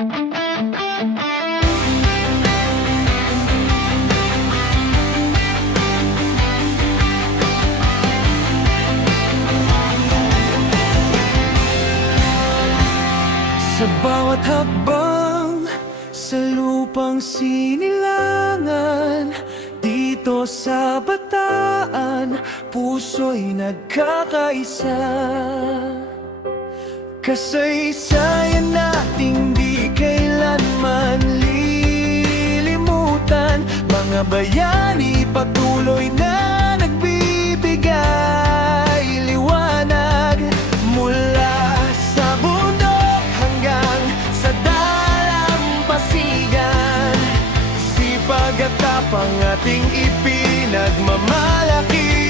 Sa bawat hakbang, sa lupang sinilangan, dito sa Bataan, puso'y nagkakaisa. Kasaysayan nating di kailanman lilimutan, mga bayani patuloy na nagbibigay liwanag. Mula sa bundok hanggang sa dalampasigan, sipag at tapang ating ipinagmamalaki.